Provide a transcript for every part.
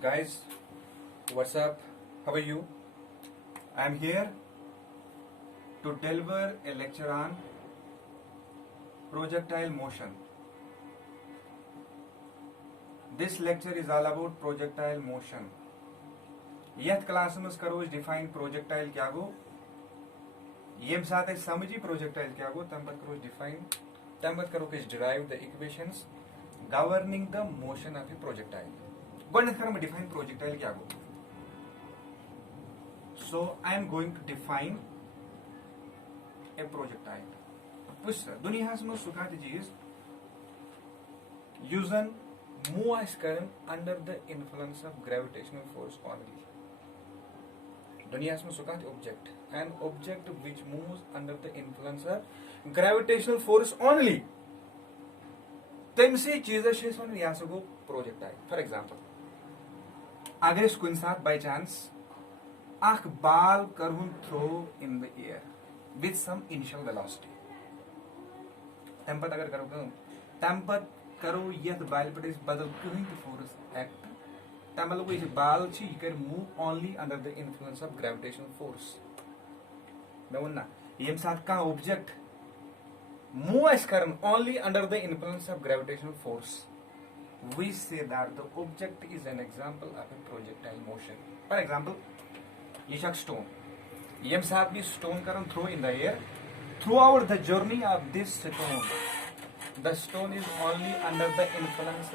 Guys, what's up? How are you? I'm here to deliver a lecture on projectile motion. This lecture is all about projectile motion. यथ class में करो define projectile क्या गो ये साथ समझी projectile क्या गो तम करो डिफाइन तम करो derive the equations governing the motion of a projectile गोड कर डिफाइन प्रोजेक्टाइल क्या गो so I am going to define a projectile पुछ दुनिया में सुखा चीज यूजन मूव कर under the influence of gravitational force only दुनिया में सुखा object an object which moves under the influence of gravitational force only तमसे चीज यह गो प्रोजेक्टाइल फॉर एग्जांपल अगर कुन सात बाय चांस अख बाल करहुन throw in the air with some initial velocity तम पत अगर करो तम पत करो यथ बाल पे बदल कहीं फोर्स एक्ट तम मतलब यह बाल यह कर move only under the influence of gravitational force may one ना ये सात कह ऑब्जेक्ट मूव कर only under the influence of gravitational force we say that the object is an example of a projectile motion. For example, ये शख्स stone. ये साथ भी stone Karan throw in the air. Throughout the journey of this stone, the stone is only under the influence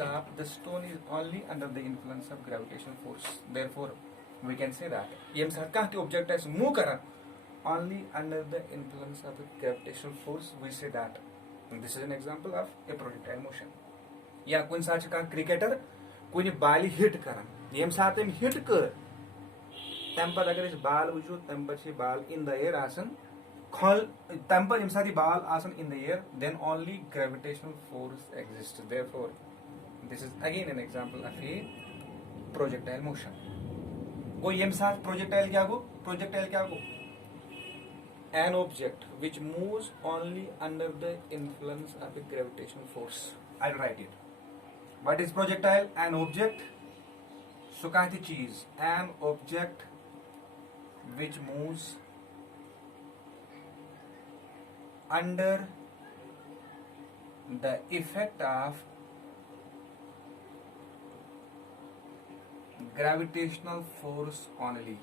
of gravitational force. Therefore, we can say that ये साथ कहाँ object है move Karan only under the influence of the gravitational force. We say that this is an example of a projectile motion. या कुन साथ cricketer कुन बाल hit कर ये सात हिट कर तम पे अगर बाल वो तम पे बाल इन द एयर तम पे सात ball in the air then only gravitational force exist therefore this is again an example of a projectile motion गो ये सात प्रोजेक्टाइल क्या गो an object which moves only under the influence of a gravitational force I write it. What is projectile? An object. सुखाती चीज an object which moves under the effect of gravitational force only.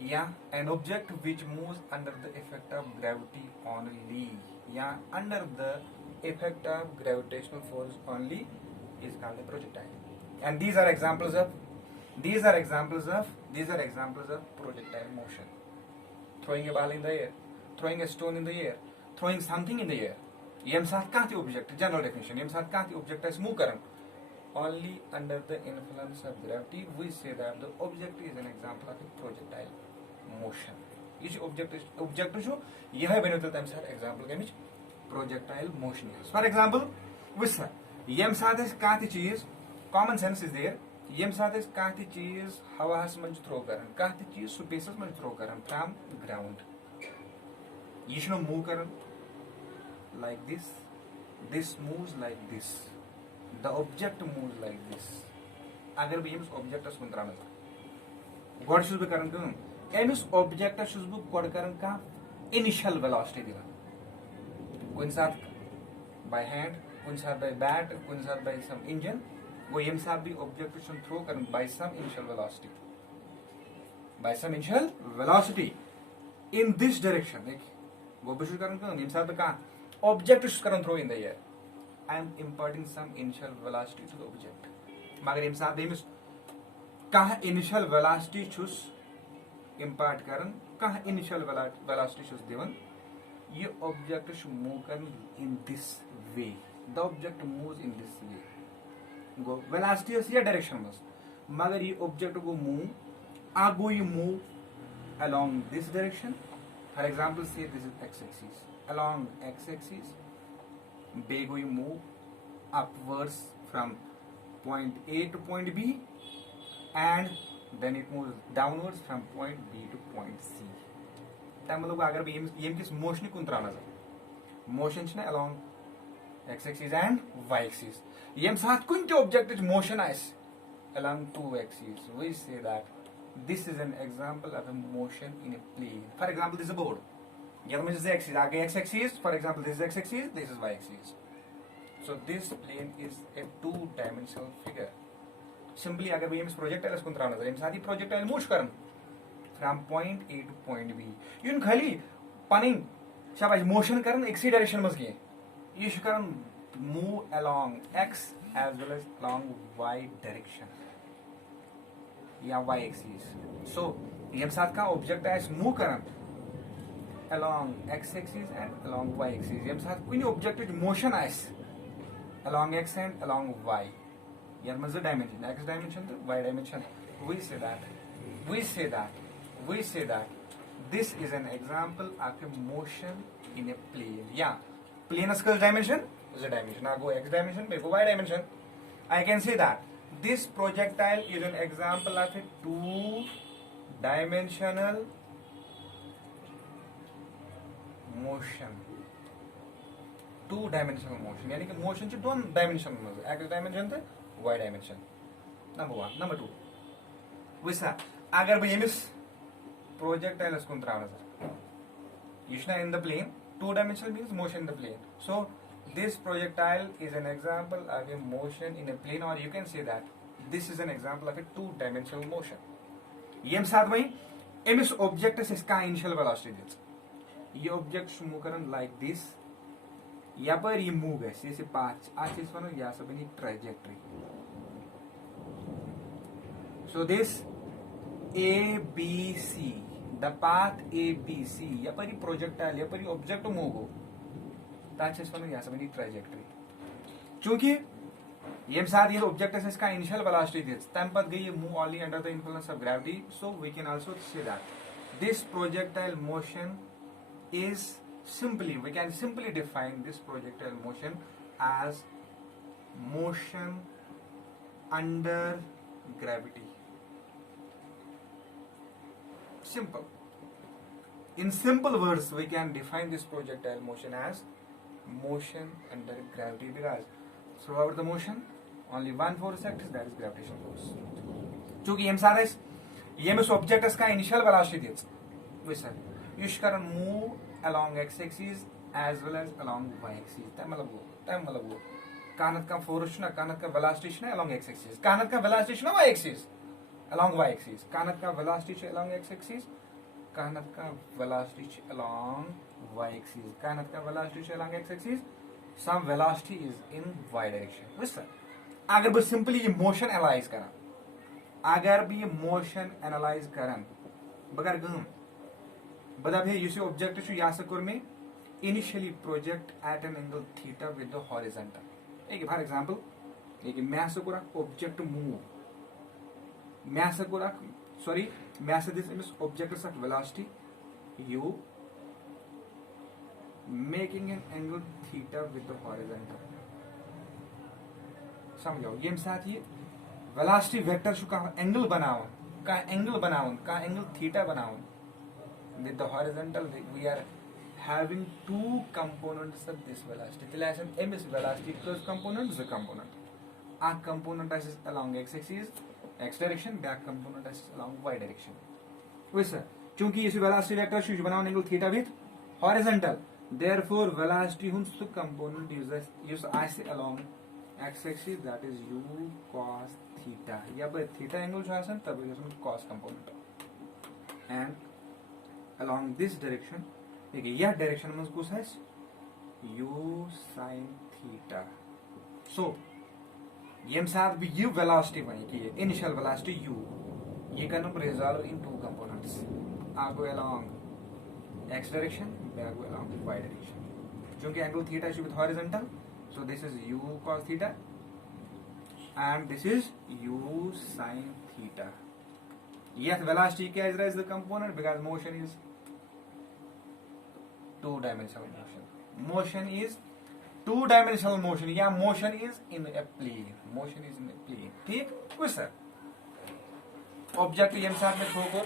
Yeah, an object which moves under the effect of gravity only. Yeah, under the effect of gravitational force only is called a projectile. And these are examples of projectile motion. Throwing a ball in the air, throwing a stone in the air, throwing something in the air. ये साथ कहाँ object general definition ये साथ कहाँ object is move Karan only under the influence of gravity. We say that the object is an example of a projectile motion. ये object जो यह बने तो तम साथ example के Mitch projectile motion is. For example, whistle. यम साथ इस कांति चीज common sense is there. यम साथ इस कांति चीज हवा मंज थ्रो करन कांति चीज स्पेसस मंज थ्रो करन from ground. ये शनो मूव करन like this. This moves like this. The object moves like this. अगर भी यम्स object अस कुंतरा में गॉड शुड भी करन कम एमिस object अस शुड भी गॉड करन का initial velocity दिला कुन साथ by hand कुन साथ by bat कुन साथ by some engine वो यम साथ भी ऑब्जेक्ट थ्रो कर by some initial velocity in this direction वो भी कर यम साथ का ऑब्जेक्ट कर throw in the air I am imparting some initial velocity to the object मगर यम साथ यमिस कहाँ initial velocity छुस impart करन कहाँ initial velocity छुस दिवन ये ऑब्जेक्ट मूव कर in this way the object moves in this way गो वेलोसिटी या डायरेक्शन में मगर ये ऑब्जेक्ट को मूव आगो ये move along this direction for example say this is X axis along X axis बेगो ये move upwards from point A to point B and then it moves downwards from point B to point C मतलब अगर ये किस motion कुन त्रा नजर motion along x axis and y axis. Yem saat kun te object motion is along two axes. We say that this is an example of a motion in a plane. For example, this is a board. Here is the axis. Aage x axis. For example, this is x axis. This is y axis. So this plane is a two-dimensional figure. Simply, agar we use projectile kun travna zara, sathi projectile move karan from point A to point B. Yun khali panin shabaj motion karan x direction mas kiye. You should move along x as well as along y direction. या y axis. So ये साथ का object है move Karan along x axis and along y axis. ये साथ कोई object is motion है along x and along y. ये मतलब dimension x dimension तो y dimension. We say that this is an example of a motion in a plane. Yeah, plane scale dimension is a dimension. I go x dimension, I go y dimension. I can say that this projectile is an example of a two-dimensional motion. Two-dimensional motion. यानी कि motion च दोन dimension में x dimension थे y dimension. Number one. Number two. वैसा अगर भाई ये projectile इसको उतराना sir. Ishna in the plane. Two-dimensional means motion in the plane. So this projectile is an example of a motion in a plane, or you can say that this is an example of a two-dimensional motion. ये साथ वही इस object से इसका initial velocity देता. ये object move Karan like this. यहाँ पर ये move है, जैसे पांच आज इस वाला यहाँ सब इन्हीं trajectory. So this A B C, the path A B C, यहाँ पर ये projectile, यहाँ पर ये object move हो. ताच इस वाला यहाँ सब इन्हीं trajectory. चूँकि ये साथ ये object से इसका initial velocity देता. तब पर गई ये move only under the influence of gravity. So we can also say that this projectile motion is simply, we can simply define this projectile motion as motion under gravity. Simple. In simple words, we can define this projectile motion as motion under gravity, because throughout the motion only one force acts, that is gravitational force. चूंकि ये सारा ये में object का initial velocity देता, वैसा you can move along x axis as well as along y axis. तब मतलब वो कानत का फोर्स ना, कानत का वेलोसिटी ना along x axis, कानत का वेलोसिटी ना y axis, along y axis, कानत का वेलोसिटी along x axis, कानत का वेलोसिटी along y axis, कानत का velocity along x axis, some velocity is in y direction. वैसा अगर बस सिंपली ये मोशन एनालाइज करा, अगर भी ये मोशन एनालाइज करन बगर गम बदा भे युसे ऑब्जेक्ट छु यास कर में initially project at an angle theta with the horizontal. एक फॉर एग्जांपल एक मैस कोरा ऑब्जेक्ट मूव मैस कोरा sorry mass this is object of velocity u making an angle theta with the horizontal. समझो ये साथ ये वेलोसिटी वेक्टर शु का एंगल बनावन का एंगल थीटा बनावन with the horizontal. We are having two components of this velocity. The last m is velocity plus component z component. A component is along x axis x direction, back component is along y direction. वैसा चूंकि इस velocity vector शु बनावन angle theta with horizontal, therefore velocity hun su component is along x axis, that is u cos theta. या पर theta angle जो आसन तब इसमें cos component, and along this direction देखिए यह डायरेक्शन में कुछ है u sin theta. So ये साथ भी u वेलोसिटी बनी कि इनिशियल वेलोसिटी u ये का number resolve into components. आगो along x direction, back along y direction. चूंकि angle theta is with horizontal, so this is u cos theta and this is u sin theta. Yes, velocity is the component because motion is two-dimensional motion. Motion is two-dimensional motion. Yeah, motion is in a plane. Motion is in a plane. ठीक? वैसा object ये साथ में ठोकर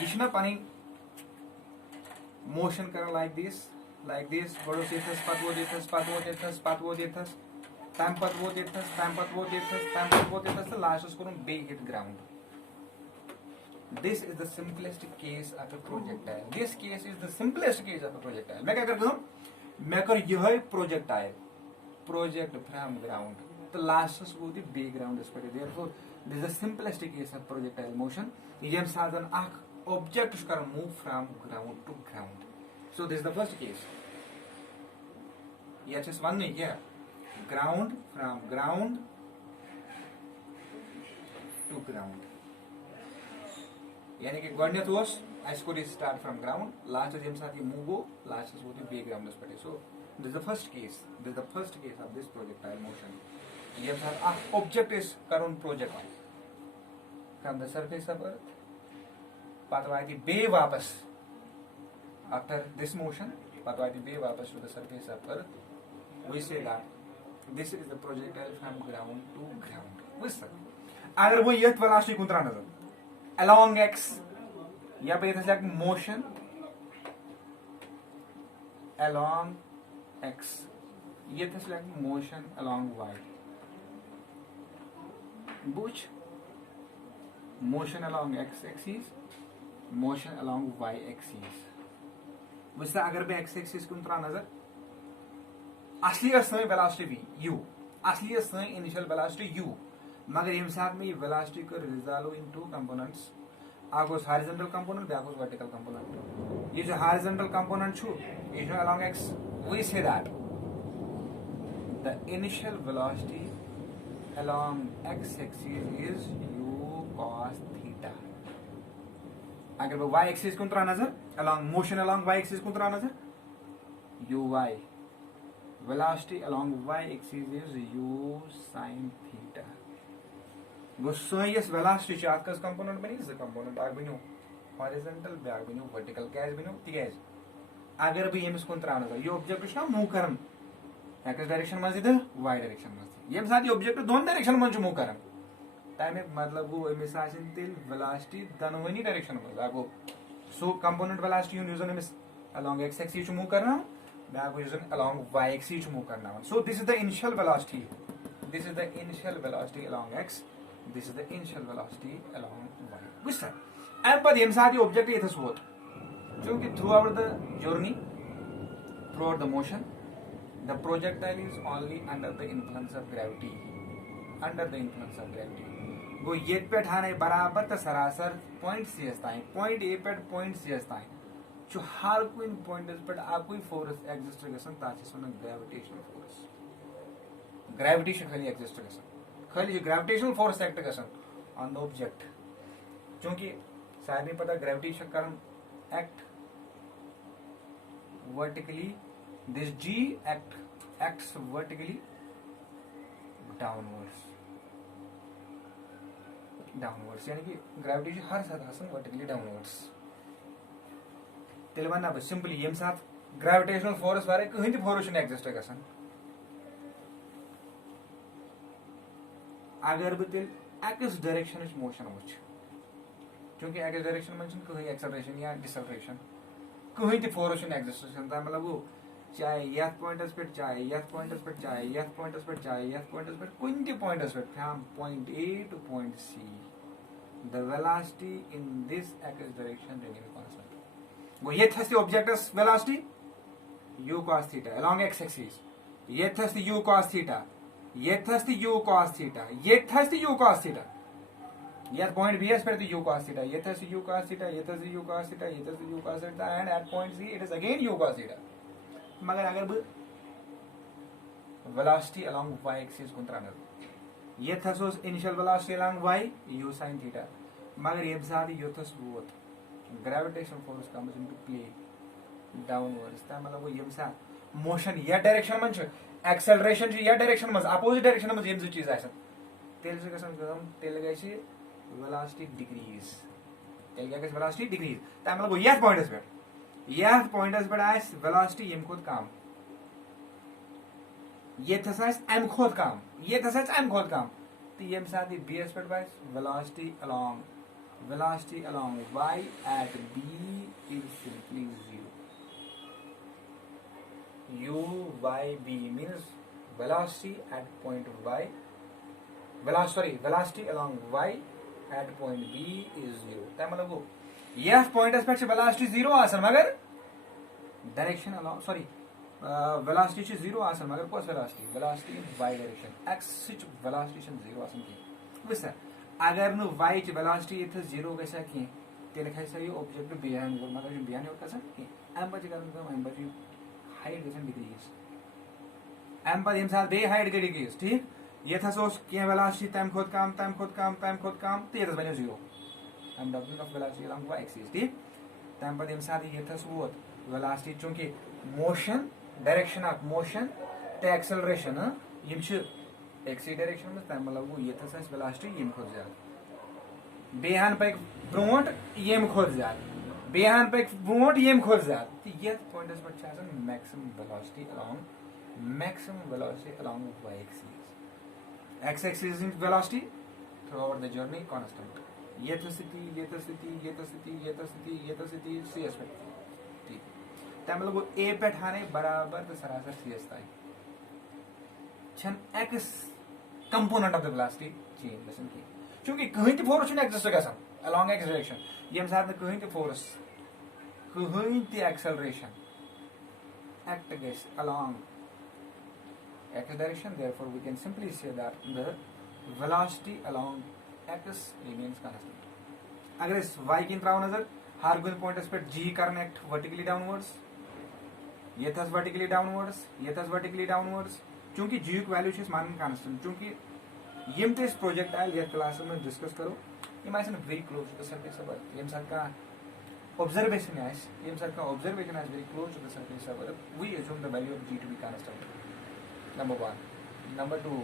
जिसना पानी motion करना like this, like this, goes yethas, pat vot yethas, pat vot yethas, pat vot yethas, tam pat vot yethas, tam pat vot yethas, tam pat vot yethas, the last is going to hit ground. This is the simplest case of a projectile. This case is the simplest case of a projectile. मैं क्या करता हूँ? मैं कर यह projectile, project from ground. The last is going to be ground is पर. Therefore, this is the simplest case of projectile motion. यह साधन आख object उसका move from ground to ground. So this is the first case. Yeah, just one नहीं क्या? Ground from ground to ground. यानी कि गॉडनेथ वाज आई स्कोर स्टार्ट फ्रॉम ग्राउंड लास्ट जेम साथ ये मूव हो लास्ट इज होती बे ग्राउंड इस पटे so this is the first case of this projectile motion ये साथ ऑब्जेक्ट इज करून project from the surface of earth पतवाई बे वापस आफ्टर दिस मोशन पतवाई बे वापस to the surface of earth we say that this is the projectile from ground to ground with सर अगर वो ये वेलोसिटी कुंतरा नजर along x या पे इधर से motion along x ये था select motion along y बुझ motion along x axis motion along y axis वैसे अगर मैं x axis को उतरा नजर असली असली velocity v u असली असली initial velocity u मगर यम साथ में ये वेलोसिटी को रिजॉल्व इन टू कंपोनेंट्स आगोस हॉरिजॉन्टल कंपोनेंट बैगोस वर्टिकल कंपोनेंट ये जो हॉरिजॉन्टल कंपोनेंट छु ये जो along X we say that the initial velocity along X axis is u cos theta अगर वो y एक्सिस को उतरा नजर along motion along y axis को उतरा नजर uy velocity along y axis is u sin theta वो सोयस वेलोसिटी चार्ट का कंपोनेंट बनी इज कंपोनेंट आग बनो हॉरिजॉन्टल बैग बनो वर्टिकल कैज बनो तिगैज अगर भी यमस कोन त्राना ये ऑब्जेक्ट छ मूव करन एक्स डायरेक्शन में इधर वाई डायरेक्शन में यम साथ ये ऑब्जेक्ट दोन डायरेक्शन में मूव करन टाइम मतलब वो एमस आसिन तिल वेलोसिटी दनवनी डायरेक्शन में आगो सो कंपोनेंट वेलोसिटी यूजन एमस अलोंग एक्स एक्सिस मूव करना बैग यूजन अलोंग वाई एक्सिस मूव करना so this is the initial velocity along X this is the initial velocity along y which side and पर यम साथ ये ऑब्जेक्ट ये था सोत क्योंकि throughout the journey throughout the motion the projectile is only under the influence of gravity वो ये पे ठाने बराबर त सरासर पॉइंट सी अस्ताई पॉइंट ए पे पॉइंट सी अस्ताई जो हर कोई पॉइंट इस पर आप कोई फोर्स एग्जिस्ट करसन ताकि सुन ग्रेविटेशनल फोर्स ग्रेविटेशन खाली एग्जिस्ट करसन खाली gravitational force act Karsan on the object क्योंकि शायद नहीं पता ग्रेविटेशन कारण act vertically this g acts vertically downwards यानी कि ग्रेविटेशन हर साथ हसन वर्टिकली डाउनवर्ड्स तेल वना सिंपली यम साथ ग्रेविटेशनल फोर्स बारे कहीं भी फोर्स नहीं एग्जिस्ट करसन अगर बह तेल एक्स डायरेक्शन मोशन वो क्योंकि एक्स डायरेक्शन में कहीं एक्सेलरेशन या डिसलेरेशन कहीं तो फोर्स एग्जिस्ट मतलब वो चाहे यथ पॉइंटस पे चाहे यथ पॉइंटस पे चाहे यथ पॉइंटस पे चाहे यथ पॉइंटस पे कुछ पॉइंटस पे from point A to point C the velocity in this X direction remain constant वो ये था object's velocity u cos theta along X axis ये था u cos थीटा ये थस u cos थीटा ये थस u cos थीटा ये point b पर तो u cos थीटा ये थस u cos थीटा ये थस u cos थीटा ये thus u cos theta and at point c it is again u cos theta मगर अगर velocity along y axis को त्रानर ये thus initial velocity along y u sin theta मगर ये साथ यो thus वो gravitation force comes into play downwards ता मतलब वो ये साथ मोशन या डायरेक्शन में एक्सेलरेशन या डायरेक्शन में अपोजिट डायरेक्शन में यम चीज आसन तेल से गसन गम तेल गैसी वेलोसिटी डिक्रीज तेल क्या वेलोसिटी डिक्रीज ता मतलब वो यह पॉइंटस पे आस वेलोसिटी यम खोद काम ये थसास एम खोद काम तो यम साथ ये बी पे vice velocity along y at b is simply 0 UYB means velocity at point Y. Velocity along Y at point B is 0. तै मतलब वो F point पे velocity 0 आसन मगर direction along velocity 0 आसन मगर कौस velocity in Y direction X velocity 0 आसन की वैसा अगर नु Y velocity इथे 0 गसा की तेल खैसा ये ऑब्जेक्ट बिहाइंड गोल मगर बिहाइंड होता है कि एम बच करन तो एम बच हाइट गसन डिग्रीज एम पर यम साल बे हाइट डिग्रीज ठीक ये था सोस के वेलोसिटी तम खुद काम तो ये बने 0 I'm talking of velocity along y axis ठीक तम पर यम साल ये था सोत वेलोसिटी चूंकि मोशन डायरेक्शन ऑफ मोशन ते एक्सेलरेशन यम छ x डायरेक्शन में तम मतलब वो ये था सास वेलोसिटी यम खुद ज्यादा बेहान पे ब्रोंट यम खुद ज्यादा बेहान पे ब्रोंट यम खुद ज्यादा तो ये पॉइंट इज बट चाहता maximum velocity along y axis x axis is velocity throughout the journey constant ये तो स्थिति c aspect ठीक तब मतलब a पे ठाने बराबर तो सरासर c अस्ताई छन x component of the velocity change लसन की क्योंकि कहीं तो फोर्स नहीं एग्जिस्ट करता along x direction ये हम साथ में कहीं तो फोर्स कहीं तो acceleration act against along x direction therefore we can simply say that the velocity along x remains constant अगर इस y की तरह नजर हर कोई पॉइंट पे g कनेक्ट वर्टिकली डाउनवर्ड्स ये था वर्टिकली डाउनवर्ड्स क्योंकि g की वैल्यू इज मान कांस्टेंट क्योंकि यम तो इस प्रोजेक्टाइल ये क्लास में डिस्कस करो यम is very close to the surface of earth यम सर का observation is very close to the surface of earth we assume the value of g to be constant number 1 number 2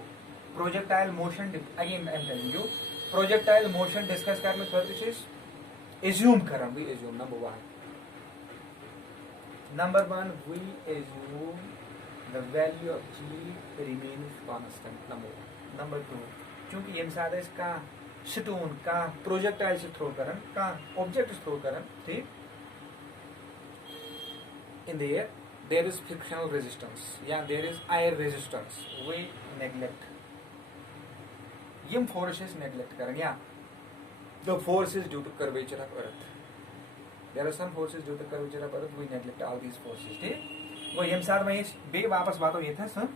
projectile motion again I am telling you projectile motion discuss करने थोड़ी चीज assume करें we assume number 1 we assume the value of g remains constant number 2 क्योंकि ये सादा इसका stone का projectile से थ्रो करन का ऑब्जेक्ट थ्रो करन ठीक in the air there is frictional resistance there is air resistance we neglect yim forces neglect karan the force is due to curvature of earth there are some forces due to curvature of earth we neglect all these forces ठीक वो यम साथ में बे वापस बात हो ये था sir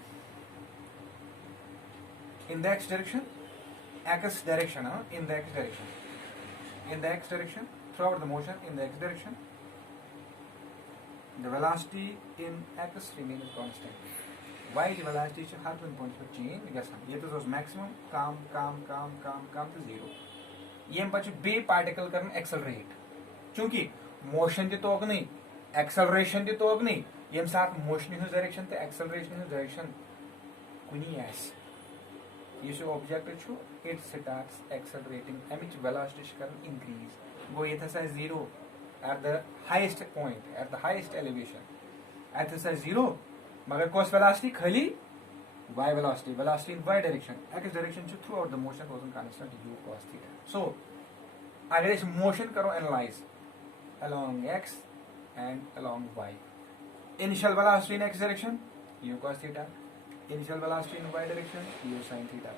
in the x direction throughout the motion in the x direction the velocity in x remains constant y the velocity is हर point पर change गसन ये तो maximum काम to 0 ये बच्चे बे पार्टिकल करन एक्सेलरेट क्योंकि मोशन तो होग नहीं एक्सेलरेशन तो होग नहीं यम साथ मोशन इन डायरेक्शन तो एक्सेलरेशन इन डायरेक्शन कुनी एस ये जो ऑब्जेक्ट छु इट स्टार्ट्स एक्सेलरेटिंग एमिच वेलोसिटी करन इंक्रीज वो ये था 0 at the highest point at the highest elevation at this is 0 मगर cos velocity खाली y velocity in y direction x direction जो throughout the motion was constant u cos theta so अगर इस motion करो analyze along x and along y initial velocity in x direction u cos theta initial velocity in y direction u sin theta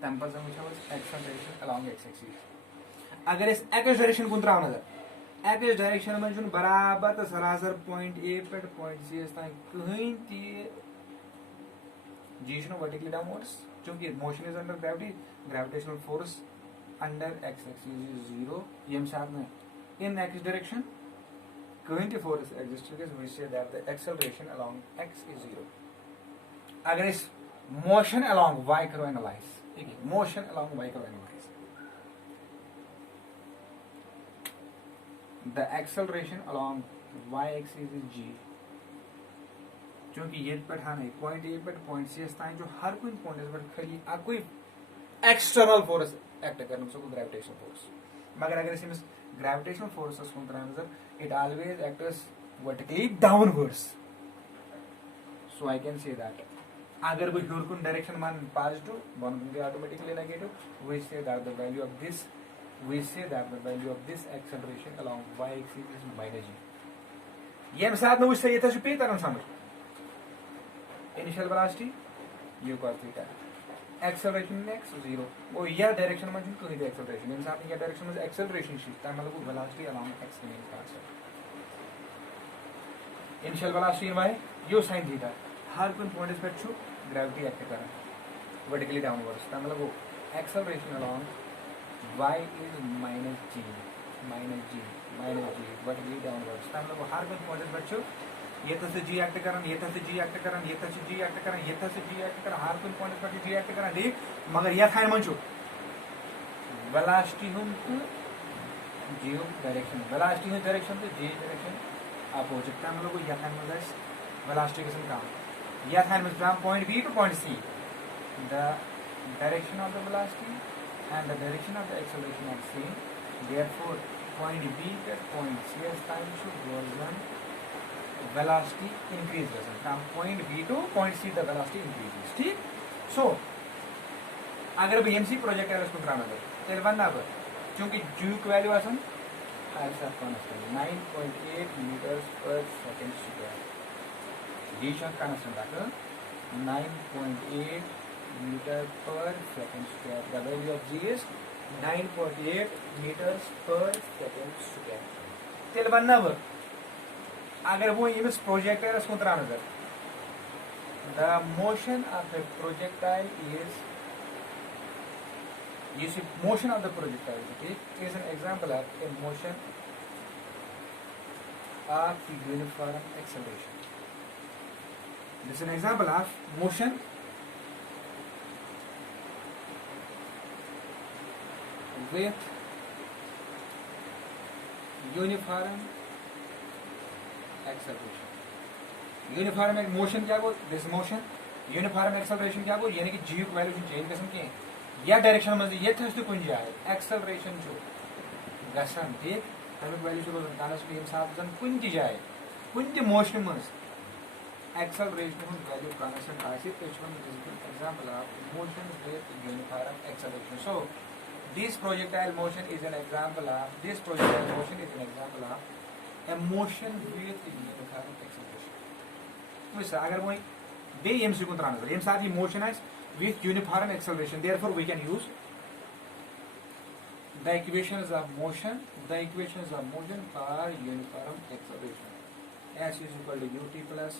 temperature which was acceleration along x axis अगर इस x direction को तरह नजर x direction में जुन बराबर तो सरासर point A पे पॉइंट सी ताई कहीं ती जी नो वर्टिकली डाउनवर्ड्स क्योंकि motion is under gravitational force under x axis is 0 यम साथ में इन x डायरेक्शन कहीं ती फोर्स एग्जिस्ट करके we say that the acceleration along x is 0 अगर इस मोशन अलोंग y करो एनालाइज ठीक है मोशन अलोंग y करो analyse the acceleration along y axis is g क्योंकि ये पठाना है पॉइंट ए पर पॉइंट सी स्थान जो हर कोई पॉइंट है पर खाली आ कोई एक्सटर्नल फोर्स एक्ट करने से ग्रेविटेशनल फोर्स मगर अगर इसमें ग्रेविटेशनल फोर्स को नजर it always acts vertically downwards so I can say that अगर कोई ह्यूरकुन डायरेक्शन मान positive one will automatically negative we say that the value of this we say that the value of this acceleration along y axis is minus g ये साथ में उससे ये था जो पे तरह समझ initial velocity u cos theta acceleration x 0 वो या डायरेक्शन में कहीं भी एक्सेलरेशन इन साथ या डायरेक्शन में एक्सेलरेशन शी तब मतलब velocity along x mean constant initial velocity in y u sin theta हर कोई पॉइंट पे छु ग्रेविटी एक्ट कर वर्टिकली डाउनवर्ड्स तब मतलब acceleration along y is minus g vertically downwards तब मतलब हर कोई पॉइंट पे छु ये तो से जी एक्ट करन ये तो से जी एक्ट करन ये तो से जी एक्ट करन ये तो से जी एक्ट करन हर कोई पॉइंट पर जी एक्ट करन दी मगर ये थाइन मंचो वेलोसिटी हम जी डायरेक्शन तो जी डायरेक्शन अपोजिट का मतलब ये थाइन में वेलोसिटी किस्म का ये थाइन में from point B to point C the direction of the velocity and the direction of the acceleration are same therefore point B at point c as time should version velocity increases from point B to point C the velocity increases ठीक so अगर BMC project है उसको कराना है तेल बनना है क्योंकि G की वैल्यू आसन हायर से कांस्टेंट 9.8 मीटर्स पर second square D shot constant रखो 9.8 मीटर पर second square the value of G is 9.8 meters per second square तेल बनना है अगर वो इमेज प्रोजेक्टाइल इसको तरह नजर the motion of the projectile is you see motion of the projectile okay, is an example of a motion of the uniform acceleration. This is an example of motion with uniform acceleration. Uniform motion क्या बोल this motion uniform acceleration क्या बोल यानी कि जी की value change किस्म के या डायरेक्शन में ये थस कुन जाए एक्सेलरेशन जो गसन ठीक तमिक वैल्यू जो दानस के साथ जन कुन जाए कुन मोशन में एक्सेलरेशन की वैल्यू कांस्टेंट आसी तो one example of motion with uniform acceleration so this projectile motion is an example of a motion with uniform acceleration. तो अगर वो बे एमसी को तरह एम साथ ही मोशन है with uniform acceleration therefore we can use the equations of motion for uniform acceleration. S is equal to ut plus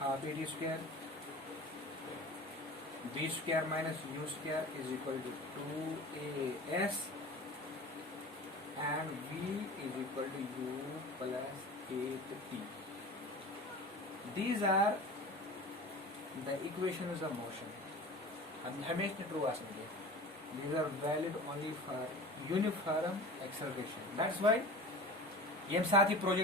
half at square b square minus u square is equal to 2as and v is equal to u plus 8t. These are the equations of motion. हमेशा true आसंगे. These are valid only for uniform acceleration. That's why ये साथ ही project